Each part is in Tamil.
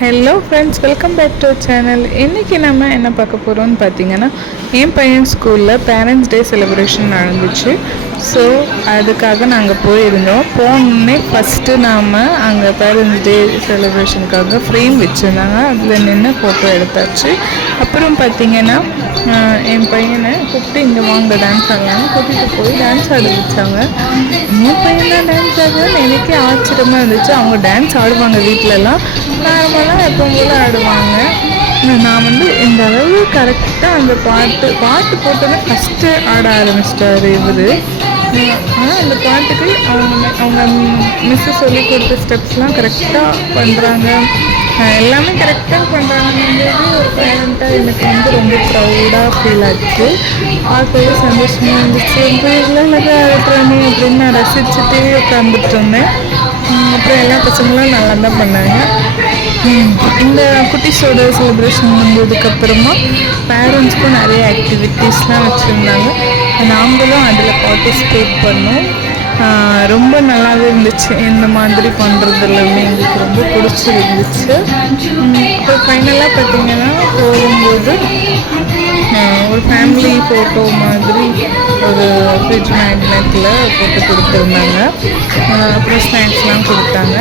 Hello friends, welcome back to channel. இன்றைக்கி நம்ம என்ன பார்க்க போகிறோம்னு பார்த்தீங்கன்னா, என் பையன் ஸ்கூலில் பேரண்ட்ஸ் டே செலிப்ரேஷன் நடந்துச்சு. ஸோ அதுக்காக நாங்கள் போயிருந்தோம். போனோடனே ஃபஸ்ட்டு நாம் அங்கே பேரண்ட்ஸ் டே செலிப்ரேஷனுக்காக ஃப்ரேம் வச்சுருந்தாங்க. அதில் நின்று ஃபோட்டோ எடுத்தாச்சு. அப்புறம் பார்த்திங்கன்னா என் பையனை கூப்பிட்டு இங்கே வாங்க டான்ஸ் ஆடலான்னு கூட்டிகிட்டு போய் டான்ஸ் ஆட வச்சாங்க. என் பையன் தான் டான்ஸ் ஆடுறதுன்னு எனக்கே ஆச்சரியமாக இருந்துச்சு. அவங்க டான்ஸ் ஆடுவாங்க வீட்டிலலாம், நார்மலாக எப்பவும் போல் ஆடுவாங்க. நான் இந்த அளவு கரெக்டாக அந்த பாட்டு போட்டோன்னே ஃபஸ்ட்டு ஆட ஆரம்பிச்சிட்டாரு இவர். ஆனால் அந்த பாட்டுக்கு அவங்க மிஸ்ஸு சொல்லி கொடுத்த ஸ்டெப்ஸ்லாம் கரெக்டாக பண்ணுறாங்க, எல்லாமே கரெக்டாக பண்ணுறாங்கன்றது ஒரு பேரண்ட்டாக எனக்கு ரொம்ப ப்ரௌடாக ஃபீல் ஆச்சு. பார்க்கவே சந்தோஷமாக இருந்துச்சு. ரொம்ப ஆடுறானே அப்படின்னு நான் ரசிச்சுட்டே உட்காந்துட்டு இருந்தேன். அப்புறம் எல்லா பசங்களும் நல்லா தான் பண்ணாங்க. இந்த குட்டீஸோட செலிப்ரேஷன் வந்ததுக்கப்புறமா பேரண்ட்ஸ்க்கும் நிறைய ஆக்டிவிட்டீஸ்லாம் வச்சுருந்தாங்க. நாங்களும் அதில் பார்ட்டிசிபேட் பண்ணோம். ரொம்ப நல்லாவே இருந்துச்சு. இந்த மாதிரி பண்ணுறது எல்லாமே எங்களுக்கு ரொம்ப பிடிச்சிருந்துச்சு. இப்போ ஃபைனலாக பார்த்திங்கன்னா போகும்போது ஒரு ஃபேமிலி ஃபோட்டோ மாதிரி ஒரு ஃப்ரிட்ஜ் மேக்னெட்டில் போட்டு கொடுத்துருந்தாங்க. அப்புறம் ஸ்நாக்ஸ்லாம் கொடுத்தாங்க.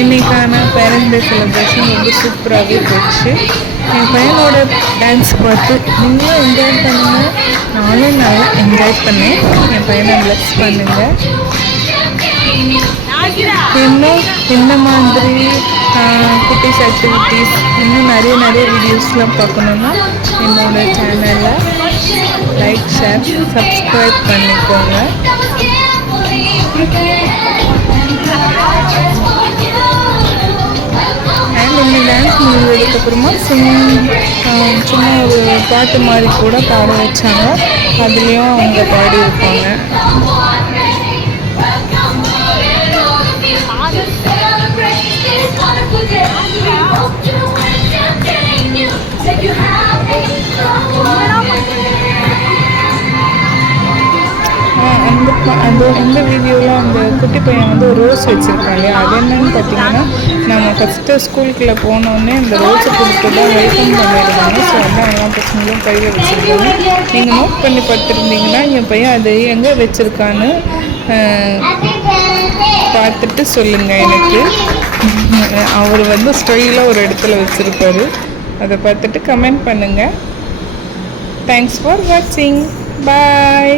இன்றைக்கான பேரண்ட்ஸ் டே செலிப்ரேஷன் ரொம்ப சூப்பராகவே போச்சு. என் பையனோட டான்ஸ் பார்த்து நீங்களும் என்ஜாய் பண்ணுங்கள், நானும் நல்லா என்ஜாய் பண்ணேன். என் பையனை ப்ளஸ் பண்ணுங்கள். இன்னும் இந்த மாதிரி குட்டீஸ் ஆக்டிவிட்டீஸ் இன்னும் நிறைய வீடியோஸ்லாம் பார்க்கணுன்னா என்னோடய சேனலை லைக், ஷேர், சப்ஸ்கிரைப் பண்ணிக்கோங்க. அண்ட் இந்த டான்ஸ் முடிஞ்சதுக்கப்புறமா சும்மா ஒரு பாட்டு மாதிரி கூட பாட வச்சாங்க. அதுலேயும் அவங்க பாடியிருப்பாங்க. அந்த வீடியோவில் அந்த குட்டி பையன் ஒரு ரோஸ் வச்சுருக்காங்க இல்லையா, அது என்னன்னு பார்த்தீங்கன்னா, நம்ம ஃபஸ்ட்டு ஸ்கூலுக்குள்ளே போனோடனே அந்த ரோஸை கொடுத்து தான் வெல்கம் பண்ணியிருந்தாங்க. ஸோ அதான் எல்லா பசங்களும் கையில் வச்சுருக்காங்க. நீங்கள் நோட் பண்ணி பார்த்துருந்தீங்கன்னா என் பையன் அதை எங்கே வச்சுருக்கான்னு பார்த்துட்டு சொல்லுங்கள் எனக்கு. அவர் ஸ்டைலாக ஒரு இடத்துல வச்சுருப்பாரு. அதை பார்த்துட்டு கமெண்ட் பண்ணுங்கள். தேங்க்ஸ் ஃபார் வாட்சிங். பாய்.